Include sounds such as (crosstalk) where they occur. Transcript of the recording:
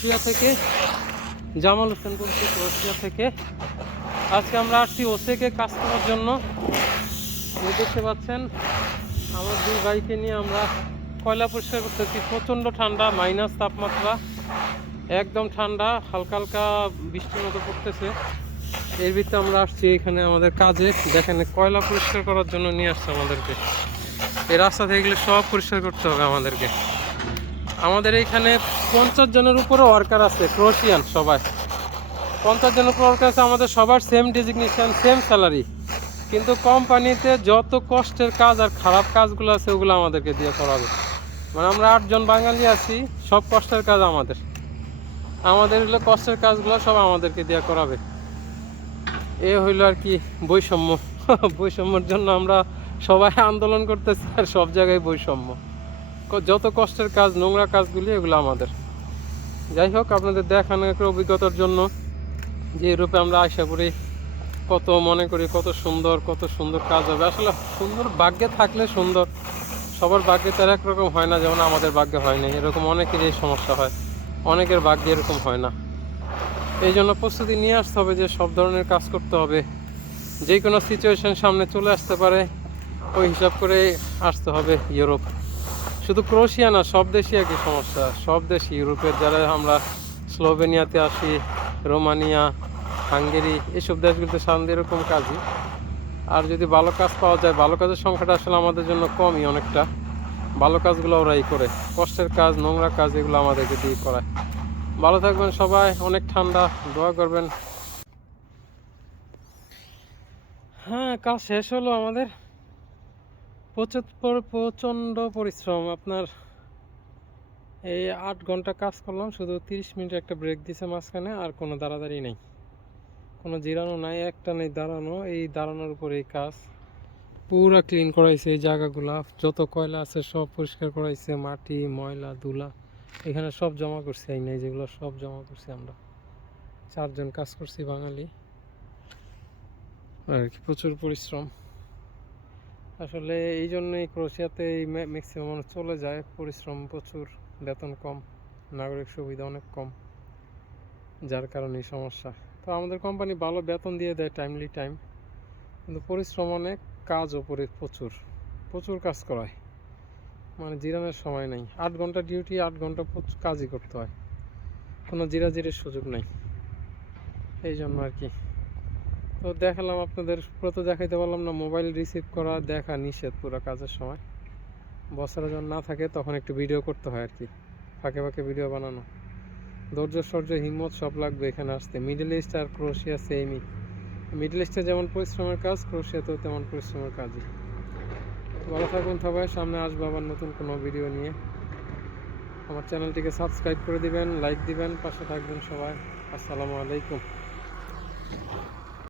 Croatia থেকে, জামাল হোসেন বলছি Croatia থেকে। আজকে আমরা আসছি ওসেকে কাজ করার জন্য। দেখতে পাচ্ছেন, আমার দুই ভাইকে নিয়ে আমরা কয়লা পরিষ্কার করতেছি প্রচণ্ড ঠান্ডা মাইনাস তাপমাত্রা, একদম ঠান্ডা, হালকা হালকা বৃষ্টির মতো পড়তেছে। এর ভিতরে আমরা আসছি এখানে আমাদের কাজে। দেখেন, কয়লা পরিষ্কার করার জন্য নিয়ে আসছে আমাদেরকে। এই রাস্তা থেকে সব পরিষ্কার করতে হবে আমাদেরকে। আমাদের এইখানে পঞ্চাশ জনের উপরে ওয়ার্কার আছে ক্রোশিয়ান সবাই। পঞ্চাশ জনের উপর ওয়ার্কার আছে, আমাদের সবার সেম ডেজিগনেশন সেম স্যালারি কিন্তু কোম্পানিতে যত কষ্টের কাজ আর খারাপ কাজগুলো আছে, ওগুলো আমাদেরকে দিয়ে করাবে মানে আমরা আটজন বাঙালি আছি, সব কষ্টের কাজ আমাদের। আমাদের হলো কষ্টের কাজগুলো সব আমাদেরকে দিয়ে করাবে এ হইল আর কি বৈষম্য। (laughs) বৈষম্যর জন্য আমরা সবাই আন্দোলন করতেছি আর সব জায়গায় বৈষম্য। যত কষ্টের কাজ, নোংরা কাজগুলি, এগুলো আমাদের। যাই হোক, আপনাদের দেখানো একটা অভিজ্ঞতার জন্য যে ইউরোপে আমরা আশা করি কত মনে করি কত সুন্দর কত সুন্দর কাজ হবে। আসলে সুন্দর ভাগ্যে থাকলে সুন্দর। সবার ভাগ্যে তার একরকম হয় না, যেমন আমাদের ভাগ্যে হয় না এরকম অনেকেরই এই সমস্যা হয়। অনেকের ভাগ্যে এরকম হয় না। এই জন্য প্রস্তুতি নিয়ে আসতে হবে যে সব ধরনের কাজ করতে হবে। যে কোনো সিচুয়েশন সামনে চলে আসতে পারে। ওই হিসাব করে আসতে হবে ইউরোপ। শুধু ক্রোশিয়া না, সব দেশই একই সমস্যা। সব দেশ ইউরোপের, যারা আমরা স্লোভেনিয়াতে আসি, রোমানিয়া, হাঙ্গেরি এইসব দেশগুলোতে সাধারণত এরকম কাজই। আর যদি ভালো কাজ পাওয়া যায়, ভালো কাজের সংখ্যাটা আসলে আমাদের জন্য কমই অনেকটা। ভালো কাজগুলো ওরাই করে। কষ্টের কাজ, নোংরা কাজ, এগুলো আমাদেরকে দিয়ে করায়। ভালো থাকবেন সবাই, অনেক ঠান্ডা। দোয়া করবেন। হ্যাঁ কাজ শেষ হলো আমাদের। প্রচুর পর- প্রচণ্ড পরিশ্রম। আপনার এই আট ঘণ্টা কাজ করলাম, শুধু তিরিশ মিনিট একটা ব্রেক দিছে মাঝখানে, আর কোনো দাঁড়াদাঁড়ি নেই। কোনো জিরানো নাই, একটা নেই দাঁড়ানো, এই দাঁড়ানোর উপরে এই কাজ। পুরা ক্লিন করাইছে এই জায়গাগুলা, যত কয়লা আছে সব পরিষ্কার করাইছে, মাটি, ময়লা ধুলা এখানে সব জমা করছি, এই নেই যেগুলো সব জমা করছি আমরা। চারজন কাজ করছি বাঙালি। আর কি, প্রচুর পরিশ্রম। আসলে এই জন্যই ক্রোশিয়াতে এই ম্যাক্সিমাম মানুষ চলে যায়। পরিশ্রম প্রচুর, বেতন কম, নাগরিক সুবিধা অনেক কম, যার কারণে এই সমস্যা। তো আমাদের কোম্পানি ভালো বেতন দিয়ে দেয় টাইমলি টাইম কিন্তু পরিশ্রম অনেক কাজ ওপরে প্রচুর প্রচুর কাজ করায়। মানে জিরানোর সময় নেই। আট ঘণ্টা ডিউটি আট ঘণ্টা কাজই করতে হয়। কোনো জিরাজিরের সুযোগ নেই। এই জন্য আর কি। তো দেখালাম আপনাদের পুরো তো দেখাইতে পারলাম না, মোবাইল রিসিভ করা, দেখা নিষেধ পুরো কাজের সময়। বছরে যখন না থাকে, তখন একটু ভিডিও করতে হয় আর কি। ফাঁকে ফাঁকে ভিডিও বানানো। ধৈর্য সৌর্য হিম্মত সব লাগবে এখানে আসতে। মিডল ইস্ট আর ক্রোশিয়া সেমই মিডল ইস্টে যেমন পরিশ্রমের কাজ ক্রোশিয়াতেও তেমন পরিশ্রমের কাজই। ভালো থাকুন সবাই, সামনে আসব আবার নতুন কোনো ভিডিও নিয়ে। আমার চ্যানেলটিকে সাবস্ক্রাইব করে দিবেন লাইক দিবেন, পাশে থাকবেন সবাই। আসসালামু আলাইকুম।